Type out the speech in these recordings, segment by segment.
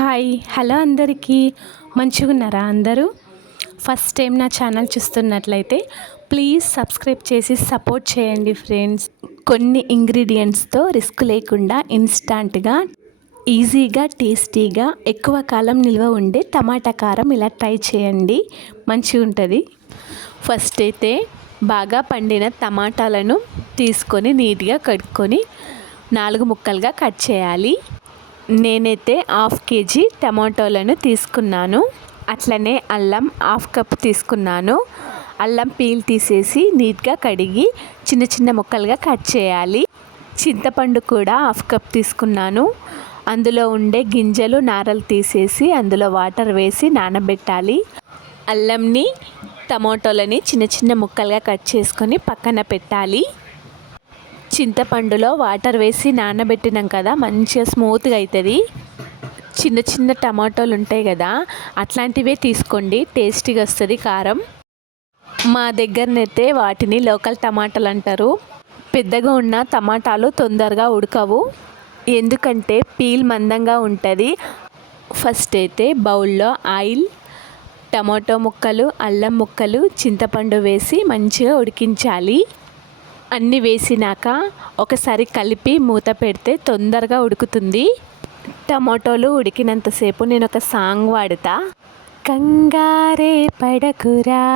Hi hello అందరికీ మంచిగున్నారా అందరూ? First time నా ఛానల్ చూస్తున్నట్లయితే ప్లీజ్ సబ్స్క్రైబ్ చేసి సపోర్ట్ చేయండి ఫ్రెండ్స్. కొన్ని ఇంగ్రీడియంట్స్తో రిస్క్ లేకుండా ఇన్స్టాంట్గా ఈజీగా టేస్టీగా ఎక్కువ కాలం నిల్వ ఉండే టమాటా కారం ఇలా ట్రై చేయండి, మంచిగా ఉంటుంది. ఫస్ట్ అయితే బాగా పండిన టమాటాలను తీసుకొని నీట్గా కడుక్కొని 4 ముక్కలుగా కట్ చేయాలి. నేనైతే 1/2 kg టమాటోలను తీసుకున్నాను. అట్లనే అల్లం 1/2 కప్ తీసుకున్నాను. అల్లం పీల్ తీసేసి నీట్గా కడిగి చిన్న చిన్న ముక్కలుగా కట్ చేయాలి. చింతపండు కూడా 1/2 కప్ తీసుకున్నాను. అందులో ఉండే గింజలు నారలు తీసేసి అందులో వాటర్ వేసి నానబెట్టాలి. అల్లంని టమాటోలని చిన్న చిన్న ముక్కలుగా కట్ చేసుకొని పక్కన పెట్టాలి. చింతపండులో వాటర్ వేసి నానబెట్టినాం కదా, మంచిగా స్మూత్గా అవుతుంది. చిన్న చిన్న టమాటోలు ఉంటాయి కదా, అట్లాంటివే తీసుకోండి, టేస్టీగా వస్తుంది కారం. మా దగ్గరనైతే వాటిని లోకల్ టమాటాలు అంటారు. పెద్దగా ఉన్న టమాటాలు తొందరగా ఉడకవు, ఎందుకంటే పీల్ మందంగా ఉంటుంది. ఫస్ట్ అయితే బౌల్లో ఆయిల్, టమాటో ముక్కలు, అల్లం ముక్కలు, చింతపండు వేసి మంచిగా ఉడికించాలి. అన్నీ వేసినాక ఒకసారి కలిపి మూత పెడితే తొందరగా ఉడుకుతుంది. టమాటోలు ఉడికినంతసేపు నేను ఒక సాంగ్ వాడుతా. కంగారే పడకురా,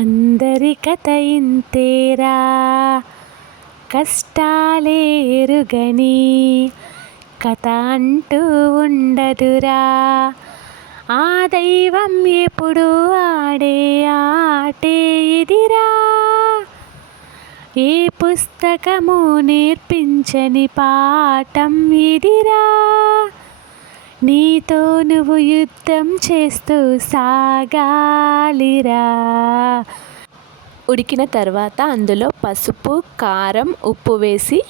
అందరి కథ ఇంతేరా, కష్టాలే ఎరుగని కథ అంటూ ఉండదురా, ఆ దైవం ఎప్పుడు ఆడే ఆటే ఇదిరా, ఏ పుస్తకము నేర్పించని పాఠం ఇదిరా, నీతో నువ్వు యుద్ధం చేస్తూ సాగాలిరా. ఉడికిన తర్వాత అందులో పసుపు, కారం, ఉప్పు వేసి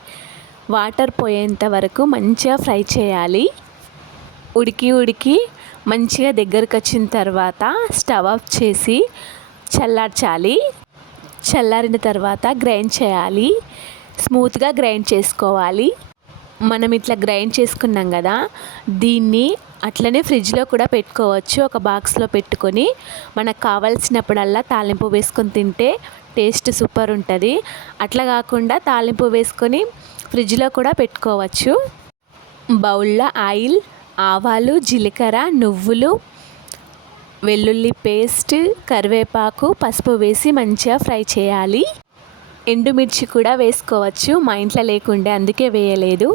వాటర్ పోయేంత వరకు మంచిగా ఫ్రై చేయాలి. ఉడికి మంచిగా దగ్గరకు వచ్చిన తర్వాత స్టవ్ ఆఫ్ చేసి చల్లార్చాలి. చల్లారిన తర్వాత గ్రైండ్ చేయాలి. స్మూత్గా గ్రైండ్ చేసుకోవాలి. మనం ఇట్లా గ్రైండ్ చేసుకున్నాం కదా, దీన్ని అట్లనే ఫ్రిడ్జ్లో కూడా పెట్టుకోవచ్చు. ఒక బాక్స్లో పెట్టుకొని మనకు కావాల్సినప్పుడల్లా తాలింపు వేసుకొని తింటే టేస్ట్ సూపర్ ఉంటుంది. అట్లా కాకుండా తాలింపు వేసుకొని ఫ్రిడ్జ్లో కూడా పెట్టుకోవచ్చు. బౌల్లో ఆయిల్, ఆవాలు, జీలకర్ర, నువ్వులు, వెల్లుల్లి పేస్ట్, కరివేపాకు, పసుపు వేసి మంచిగా ఫ్రై చేయాలి. ఎండుమిర్చి కూడా వేసుకోవచ్చు, మా ఇంట్లో లేకుండే అందుకే వేయలేదు.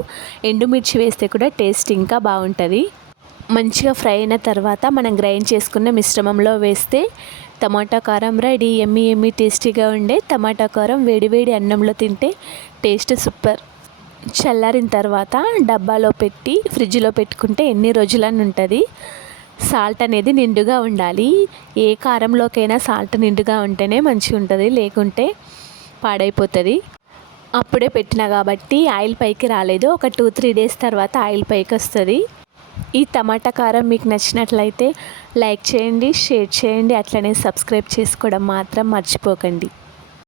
ఎండుమిర్చి వేస్తే కూడా టేస్ట్ ఇంకా బాగుంటుంది. మంచిగా ఫ్రై అయిన తర్వాత మనం గ్రైండ్ చేసుకున్న మిశ్రమంలో వేస్తే టమాటా కారం రెడీ. ఎమ్మి టేస్టీగా ఉండే టమాటా కారం వేడివేడి అన్నంలో తింటే టేస్ట్ సూపర్. చల్లారిన తర్వాత డబ్బాలో పెట్టి ఫ్రిడ్జ్లో పెట్టుకుంటే ఎన్ని రోజులని ఉంటుంది. సాల్ట్ అనేది నిండుగా ఉండాలి. ఏ కారంలోకైనా సాల్ట్ నిండుగా ఉంటేనే మంచిగా ఉంటుంది, లేకుంటే పాడైపోతుంది. అప్పుడే పెట్టినా కాబట్టి ఆయిల్ పైకి రాలేదు. ఒక 2-3 డేస్ తర్వాత ఆయిల్ పైకి వస్తుంది. ఈ టమాటా కారం మీకు నచ్చినట్లయితే లైక్ చేయండి, షేర్ చేయండి, అట్లనే సబ్స్క్రైబ్ చేసుకోవడం మాత్రం మర్చిపోకండి.